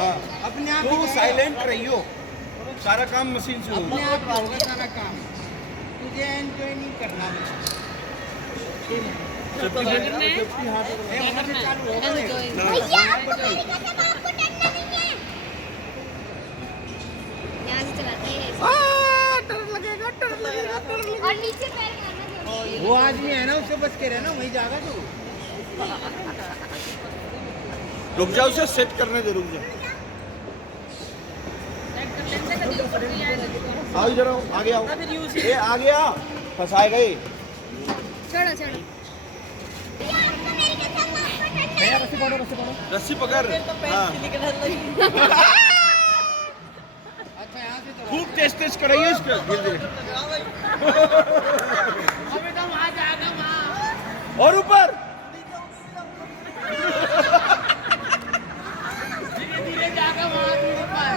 हाँ अपने आप तो साइलेंट रहियो, सारा काम मशीन से अपने होगा। आप होगा सारा काम, तुझे एंजॉय नहीं करना। सेफ्टी हाथ वहाँ से चालू होगा भैया आपको मेरी कसम आपको डरना नहीं है। यहाँ से चलाते हैं ऐसे। डर लगेगा, डर लगेगा, डर लगेगा। और नीचे पैर मारना जरूरी वो आदमी है ना, उससे बच के रहना, वहीं जाएगा तू। रुक जाओ, उसे सेट करने दे, रुक जाओ। आओ इधर आओ, आगे आओ, ये आगे आ, फंसाए गए। छोड़ो छोड़ो। भैया आपको मेरी कसम आपको डरना भैया रस्सी पकड़ो, रस्सी पकड़ो। रस्सी पकड़। हाँ अच्छा यहाँ से तो खूब तेज तेज कराइए इसको, धीरे धीरे अभी तो वहाँ जाएगा, वहाँ और ऊपर। धीरे धीरे जाएगा, वहाँ दूर पर।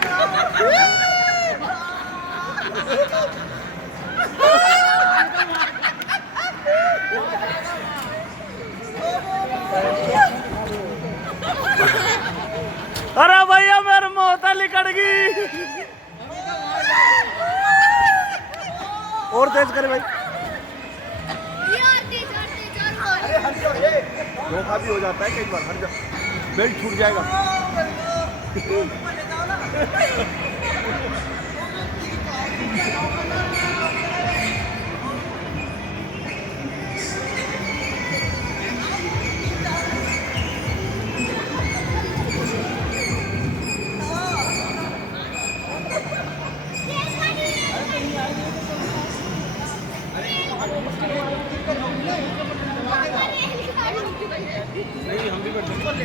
अरे भैया मेरे मोता लिकड़ गई। और तेज करे भाई। अरे हट जाओ, ये धोखा भी हो जाता है कई बार, हट जाओ, बेल्ट छूट जाएगा।